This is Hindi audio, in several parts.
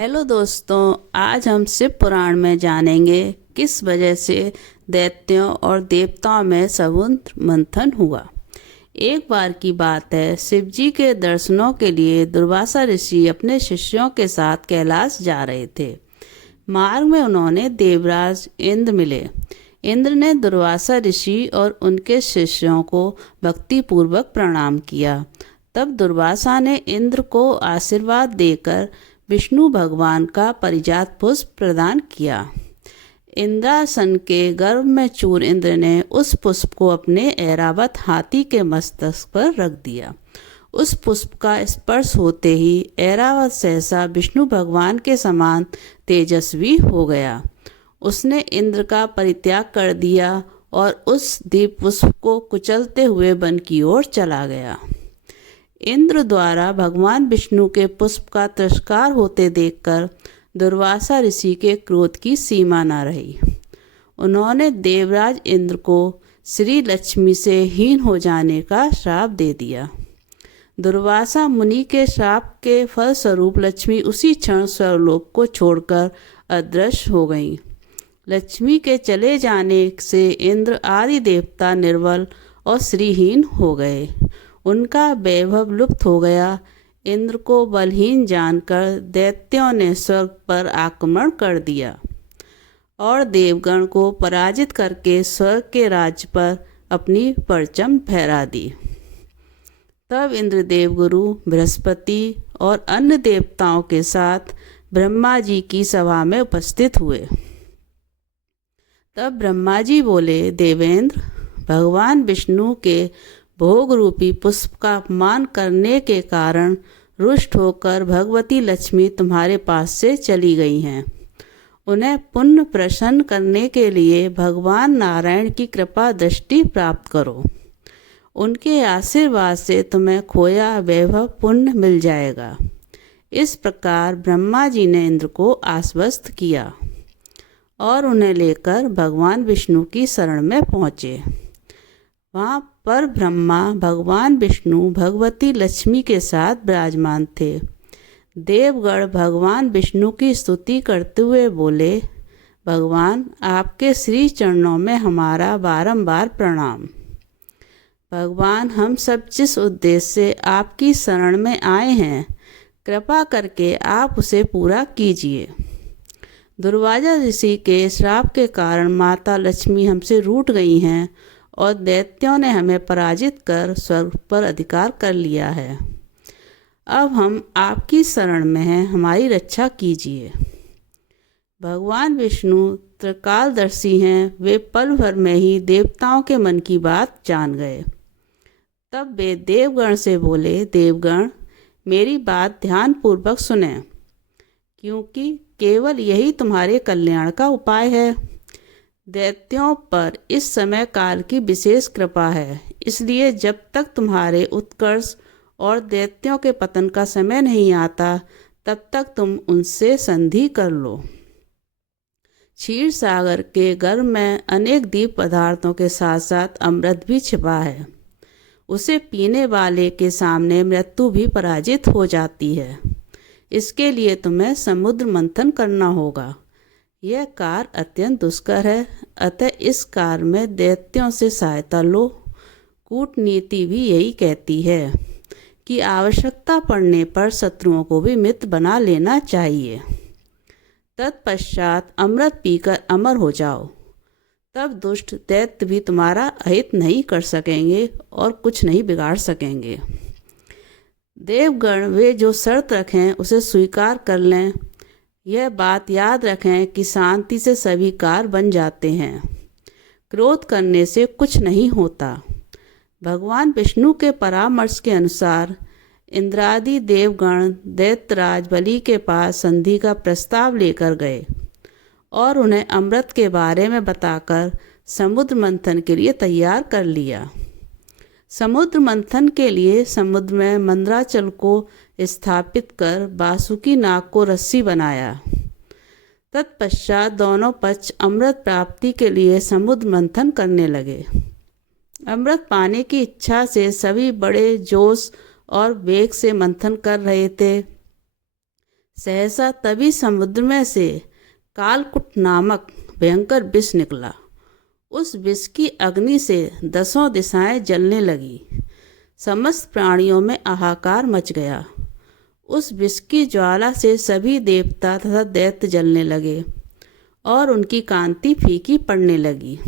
हेलो दोस्तों, आज हम शिव पुराण में जानेंगे किस वजह से दैत्यों और देवताओं में समुद्र मंथन हुआ। एक बार की बात है, शिवजी के दर्शनों के लिए दुर्वासा ऋषि अपने शिष्यों के साथ कैलाश जा रहे थे। मार्ग में उन्होंने देवराज इंद्र मिले। इंद्र ने दुर्वासा ऋषि और उनके शिष्यों को भक्तिपूर्वक प्रणाम किया। तब दुर्वासा ने इंद्र को आशीर्वाद देकर विष्णु भगवान का परिजात पुष्प प्रदान किया। इंद्रासन के गर्भ में चूर इंद्र ने उस पुष्प को अपने ऐरावत हाथी के मस्तक पर रख दिया। उस पुष्प का स्पर्श होते ही ऐरावत सहसा विष्णु भगवान के समान तेजस्वी हो गया। उसने इंद्र का परित्याग कर दिया और उस दीप पुष्प को कुचलते हुए वन की ओर चला गया। इंद्र द्वारा भगवान विष्णु के पुष्प का तिरस्कार होते देखकर दुर्वासा ऋषि के क्रोध की सीमा न रही। उन्होंने देवराज इंद्र को श्री लक्ष्मी से हीन हो जाने का श्राप दे दिया। दुर्वासा मुनि के श्राप के फलस्वरूप लक्ष्मी उसी क्षण स्वर्गलोक को छोड़कर अदृश्य हो गईं। लक्ष्मी के चले जाने से इंद्र आदि देवता निर्बल और श्रीहीन हो गए। उनका वैभव लुप्त हो गया। इंद्र को बलहीन जानकर दैत्यों ने स्वर्ग पर आक्रमण कर दिया और देवगण को पराजित करके स्वर्ग के राज्य पर अपनी परचम फहरा दी। तब इंद्र देवगुरु बृहस्पति और अन्य देवताओं के साथ ब्रह्मा जी की सभा में उपस्थित हुए। तब ब्रह्मा जी बोले, देवेंद्र, भगवान विष्णु के भोग रूपी पुष्प का अपमान करने के कारण रुष्ट होकर भगवती लक्ष्मी तुम्हारे पास से चली गई हैं। उन्हें पुण्य प्रसन्न करने के लिए भगवान नारायण की कृपा दृष्टि प्राप्त करो। उनके आशीर्वाद से तुम्हें खोया वैभव पुण्य मिल जाएगा। इस प्रकार ब्रह्मा जी ने इंद्र को आश्वस्त किया और उन्हें लेकर भगवान विष्णु की शरण में पहुँचे। वहाँ पर ब्रह्मा भगवान विष्णु भगवती लक्ष्मी के साथ विराजमान थे। देवगण भगवान विष्णु की स्तुति करते हुए बोले, भगवान, आपके श्री चरणों में हमारा बारंबार प्रणाम। भगवान, हम सब जिस उद्देश्य से आपकी शरण में आए हैं, कृपा करके आप उसे पूरा कीजिए। दुर्वासा ऋषि के श्राप के कारण माता लक्ष्मी हमसे रूठ गई हैं और दैत्यों ने हमें पराजित कर स्वर्ग पर अधिकार कर लिया है। अब हम आपकी शरण में हैं, हमारी रक्षा कीजिए। भगवान विष्णु त्रिकालदर्शी हैं। वे पल भर में ही देवताओं के मन की बात जान गए। तब वे देवगण से बोले, देवगण, मेरी बात ध्यानपूर्वक सुने, क्योंकि केवल यही तुम्हारे कल्याण का उपाय है। दैत्यों पर इस समय काल की विशेष कृपा है, इसलिए जब तक तुम्हारे उत्कर्ष और दैत्यों के पतन का समय नहीं आता, तब तक तुम उनसे संधि कर लो। क्षीर सागर के गर्भ में अनेक दीप पदार्थों के साथ साथ अमृत भी छिपा है। उसे पीने वाले के सामने मृत्यु भी पराजित हो जाती है। इसके लिए तुम्हें समुद्र मंथन करना होगा। यह कार्य अत्यंत दुष्कर है, अतः इस कार्य में दैत्यों से सहायता लो। कूटनीति भी यही कहती है कि आवश्यकता पड़ने पर शत्रुओं को भी मित्र बना लेना चाहिए। तत्पश्चात अमृत पीकर अमर हो जाओ। तब दुष्ट दैत्य भी तुम्हारा अहित नहीं कर सकेंगे और कुछ नहीं बिगाड़ सकेंगे। देवगण वे जो शर्त रखें उसे स्वीकार कर लें। यह बात याद रखें कि शांति से सभी कार्य बन जाते हैं। क्रोध करने से कुछ नहीं होता। भगवान विष्णु के परामर्श के अनुसार इंद्रादि देवगण दैत्यराज बलि के पास संधि का प्रस्ताव लेकर गए और उन्हें अमृत के बारे में बताकर समुद्र मंथन के लिए तैयार कर लिया। समुद्र मंथन के लिए समुद्र में मंदराचल को स्थापित कर बासुकी नाग को रस्सी बनाया। तत्पश्चात दोनों पक्ष अमृत प्राप्ति के लिए समुद्र मंथन करने लगे। अमृत पाने की इच्छा से सभी बड़े जोश और वेग से मंथन कर रहे थे। सहसा तभी समुद्र में से कालकुट नामक भयंकर विष निकला। उस विष की अग्नि से 10 दिशाएं जलने लगी। समस्त प्राणियों में हाहाकार मच गया। उस विष की ज्वाला से सभी देवता तथा दैत्य जलने लगे और उनकी कांति फीकी पड़ने लगी।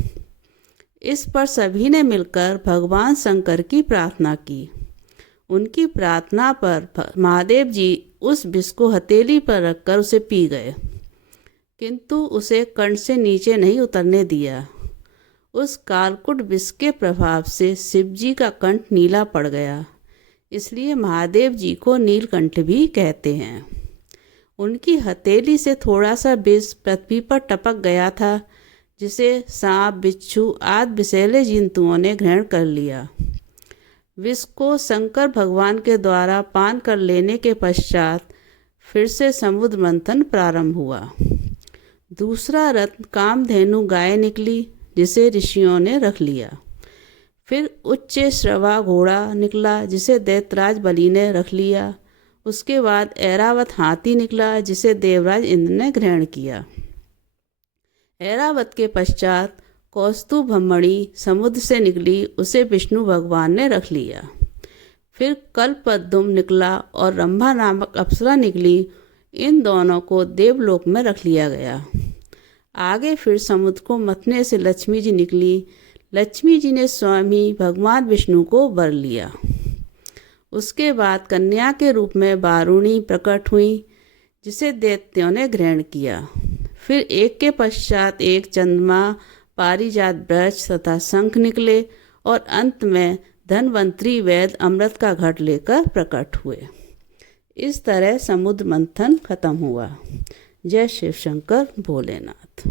इस पर सभी ने मिलकर भगवान शंकर की प्रार्थना की। उनकी प्रार्थना पर महादेव जी उस विष को हथेली पर रखकर उसे पी गए, किंतु उसे कंठ से नीचे नहीं उतरने दिया। उस कालकुट विष के प्रभाव से शिव जी का कंठ नीला पड़ गया, इसलिए महादेव जी को नीलकंठ भी कहते हैं। उनकी हथेली से थोड़ा सा विष पृथ्वी पर टपक गया था, जिसे सांप, बिच्छू आदि विषैले जंतुओं ने ग्रहण कर लिया। विष को शंकर भगवान के द्वारा पान कर लेने के पश्चात फिर से समुद्र मंथन प्रारंभ हुआ। दूसरा रत्न कामधेनु गाय निकली, जिसे ऋषियों ने रख लिया। फिर उच्च श्रवा घोड़ा निकला, जिसे दैत्यराज बलि ने रख लिया। उसके बाद ऐरावत हाथी निकला, जिसे देवराज इंद्र ने ग्रहण किया। ऐरावत के पश्चात कौस्तुभमणि समुद्र से निकली, उसे विष्णु भगवान ने रख लिया। फिर कल्पद्रुम निकला और रंभा नामक अप्सरा निकली। इन दोनों को देवलोक में रख लिया गया। आगे फिर समुद्र को मथने से लक्ष्मी जी निकली। लक्ष्मी जी ने स्वामी भगवान विष्णु को वर लिया। उसके बाद कन्या के रूप में वारुणी प्रकट हुई, जिसे दैत्यों ने ग्रहण किया। फिर एक के पश्चात एक चंद्रमा, पारिजात वृक्ष तथा शंख निकले और अंत में धन्वंतरी वैद्य अमृत का घट लेकर प्रकट हुए। इस तरह समुद्र मंथन खत्म हुआ। जय शिव शंकर भोलेनाथ।